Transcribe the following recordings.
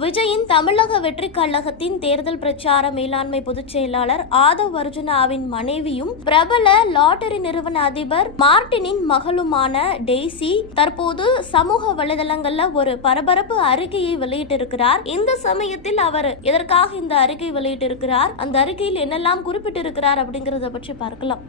விஜயின் தமிழக வெற்றி கழகத்தின் தேர்தல் பிரச்சார மேலாண்மை பொதுச் செயலாளர் ஆதவ் அர்ஜுனாவின் மனைவியும் பிரபல லாட்டரி நிறுவன அதிபர் மார்டினின் மகளுமான டெய்சி தற்போது சமூக வலைதளங்கள்ல ஒரு பரபரப்பு அறிக்கையை வெளியிட்டிருக்கிறார். இந்த சமயத்தில் அவர் எதற்காக இந்த அறிக்கை வெளியிட்டிருக்கிறார்? அந்த அறிக்கையில் என்னெல்லாம் குறிப்பிட்டிருக்கிறார் அப்படிங்கறத பற்றி பார்க்கலாம்.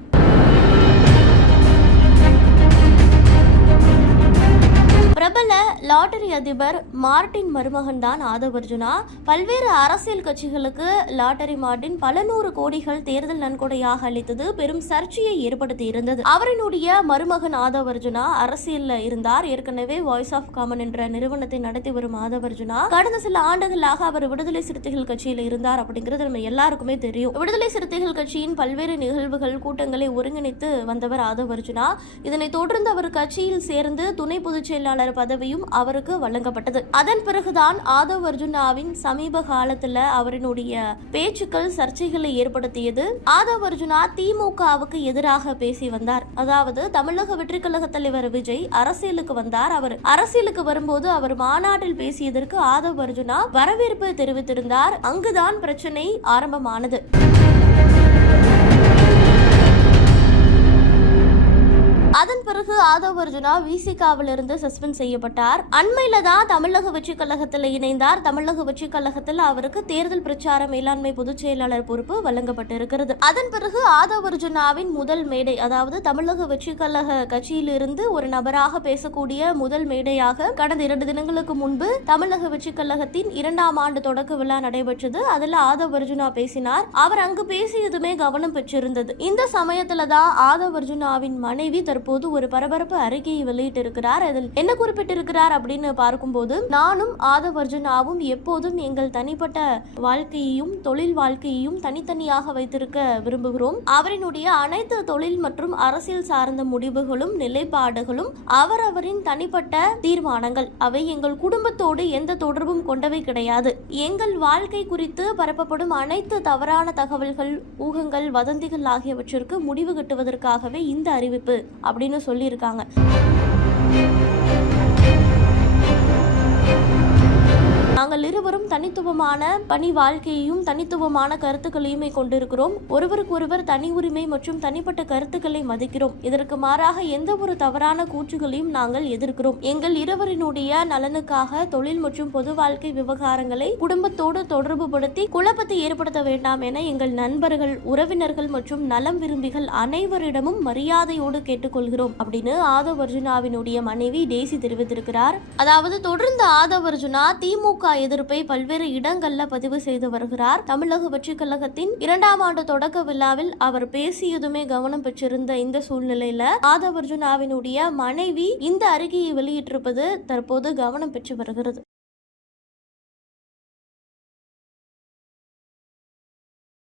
பிரபல லாட்டரி அதிபர் மார்டின் மருமகன் தான் ஆதவர்ஜுனா பல்வேறு அரசியல் கட்சிகளுக்கு லாட்டரி மார்டின் பல நூறு கோடிகள் தேர்தல் நன்கொடையாக அளித்தது பெரும் சர்ச்சையை ஏற்படுத்தி இருந்தது. அவரினுடைய மருமகன் ஆதவர்ஜுனா அரசியலில் அரசியல்ல இருந்தார். ஏற்கனவே வாய்ஸ் ஆஃப் காமன் என்ற நிறுவனத்தை நடத்தி வரும் ஆதவர்ஜுனா கடந்த சில ஆண்டுகளாக அவர் விடுதலை சிறுத்தைகள் கட்சியில் இருந்தார் அப்படிங்கிறது நம்ம எல்லாருக்குமே தெரியும். விடுதலை சிறுத்தைகள் கட்சியின் பல்வேறு நிகழ்வுகள் கூட்டங்களை ஒருங்கிணைத்து வந்தவர் ஆதவர்ஜுனா இதனைத் தொடர்ந்து அவர் கட்சியில் சேர்ந்து துணை பொதுச் செயலாளர் பதவியும் அவருக்கு வழங்கப்பட்டது. அதன் பிறகுதான் ஆதவ் அர்ஜுனாவின் சமீப காலத்துல அவரினுடைய பேச்சுக்கள் சர்ச்சைகளை ஏற்படுத்தியது. ஆதவ் அர்ஜுனா திமுகவுக்கு எதிராக பேசி வந்தார். அதாவது தமிழக வெற்றி கழக தலைவர் விஜய் அரசியலுக்கு வந்தார் அவர். அரசியலுக்கு வரும்போது அவர் மாநாட்டில் பேசியதற்கு ஆதவ் அர்ஜுனா வரவேற்பு தெரிவித்திருந்தார். அங்குதான் பிரச்சனை ஆரம்பமானது. ஆதவ் அர்ஜுனா விசிகாவில் இருந்து சஸ்பெண்ட் செய்யப்பட்டார். அண்மையில தான் தமிழக வெற்றி கழகத்தில் இணைந்தார். தமிழக வெற்றி கழகத்தில் அவருக்கு தேர்தல் பிரச்சார மேலாண்மை பொதுச் செயலாளர் பொறுப்பு வழங்கப்பட்டிருக்கிறது. அதன் பிறகு ஆதவ் அர்ஜுனாவின் முதல் மேடை அதாவது தமிழக வெற்றி கழக கட்சியிலிருந்து ஒரு நபராக பேசக்கூடிய முதல் மேடையாக கடந்த இரண்டு தினங்களுக்கு முன்பு தமிழக வெற்றி கழகத்தின் இரண்டாம் ஆண்டு தொடக்க விழா நடைபெற்றது. அதுல ஆதவ் அர்ஜுனா பேசினார். அவர் அங்கு பேசியதுமே கவனம் பெற்றிருந்தது. இந்த சமயத்துல தான் ஆதவ் அர்ஜுனாவின் மனைவி தற்போது ஒரு பரபரப்பு அறிக்கையை வெளியிட்டிருக்கிறார். அதில் என்ன குறிப்பிட்டிருக்கிறார் அப்படின்னு பார்க்கும்போது நானும் ஆதவ் அர்ஜுனாவும் எப்போதும் எங்கள் தனிப்பட்ட வாழ்க்கையையும் தொழில் வாழ்க்கையையும் தனித்தனியாக வைத்திருக்க விரும்புகிறோம். அவரினுடைய அனைத்து தொழில் மற்றும் அரசியல் சார்ந்த முடிவுகளும் நிலைப்பாடுகளும் அவரவரின் தனிப்பட்ட தீர்மானங்கள். அவை எங்கள் குடும்பத்தோடு எந்த தொடர்பும் கொண்டவை கிடையாது. எங்கள் வாழ்க்கை குறித்து பரப்பப்படும் அனைத்து தவறான தகவல்கள் ஊகங்கள் வதந்திகள் ஆகியவற்றிற்கு முடிவு கட்டுவதற்காகவே இந்த அறிவிப்பு அப்படின்னு சொல்லியிருக்கு சொல்லியிருக்காங்க நாங்கள் இருவரும் தனித்துவமான பணி வாழ்க்கையையும் தனித்துவமான கருத்துக்களையுமே கொண்டிருக்கிறோம். ஒருவருக்கொருவர் தனி உரிமை மற்றும் தனிப்பட்ட கருத்துக்களை மதிக்கிறோம். இதற்கு மாறாக எந்த ஒரு தவறான கூற்றுகளையும் நாங்கள் எதிர்க்கிறோம். எங்கள் இருவரினுடைய நலனுக்காக தொழில் மற்றும் பொது வாழ்க்கை விவகாரங்களை குடும்பத்தோடு தொடர்புபடுத்தி குழப்பத்தை ஏற்படுத்த வேண்டாம் என எங்கள் நண்பர்கள் உறவினர்கள் மற்றும் நலம் விரும்பிகள் அனைவரிடமும் மரியாதையோடு கேட்டுக்கொள்கிறோம் அப்படின்னு ஆதவ் அர்ஜுனாவினுடைய மனைவி டேசி தெரிவித்திருக்கிறார். அதாவது தொடர்ந்து ஆதவ் அர்ஜுனா திமுக எதிர்ப்பை பல்வேறு இடங்கள்ல பதிவு செய்து வருகிறார். தமிழக வெற்றி கழகத்தின் இரண்டாம் ஆண்டு தொடக்க விழாவில் அவர் பேசியதுமே கவனம் பெற்றிருந்த இந்த சூழ்நிலையில மாதவர்ஜுனாவினுடைய மனைவி இந்த அறிக்கையை வெளியிட்டிருப்பது தற்போது கவனம் பெற்று வருகிறது.